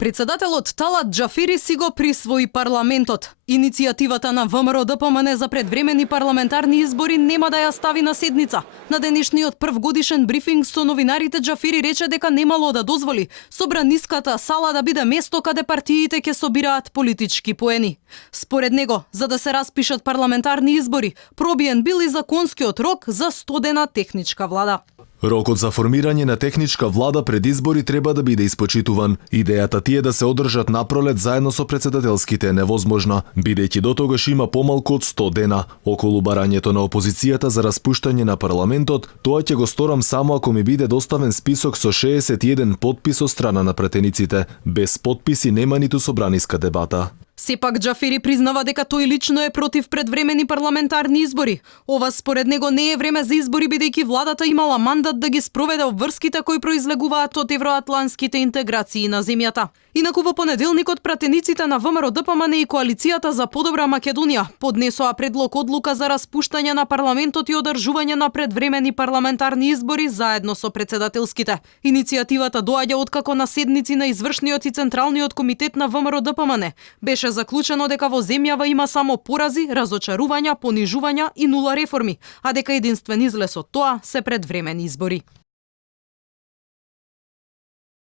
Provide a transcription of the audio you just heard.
Председателот Талат Џафери си го присвои парламентот. Иницијативата на ВМРО-ДПМН за предвремени парламентарни избори нема да ја стави на седница. На денешниот првгодишен брифинг со новинарите Џафери рече дека немало да дозволи собраниската сала да биде место каде партиите ќе собираат политички поени. Според него, за да се распишат парламентарни избори, пробиен бил и законскиот рок за 100 дена техничка влада. Рокот за формирање на техничка влада пред избори треба да биде испочитуван. Идејата тие да се одржат напролет заедно со председателските е невозможна, бидејќи до тогаш има помалку од 100 дена. Околу барањето на опозицијата за распуштање на парламентот, тоа ќе го сторам само ако ми биде доставен список со 61 подпис од страна на пратениците. Без подписи нема ниту собраниска дебата. Сепак Џафери признава дека тој лично е против предвремени парламентарни избори. Ова според него не е време за избори бидејќи владата имала мандат да ги спроведе обврските кои произлегуваат од евроатлантските интеграции на земјата. Инаку во понеделникот пратениците на ВМРО-ДПМН и Коалицијата за подобра Македонија поднесоа предлог одлука за распуштање на парламентот и одржување на предвремени парламентарни избори заедно со председателските. Иницијативата доаѓа откако на седници на извршниот и централниот комитет на ВМРО-ДПМН беше заклучено дека во земјава има само порази, разочарувања, понижувања и нула реформи, а дека единствен излез од тоа се предвремени избори.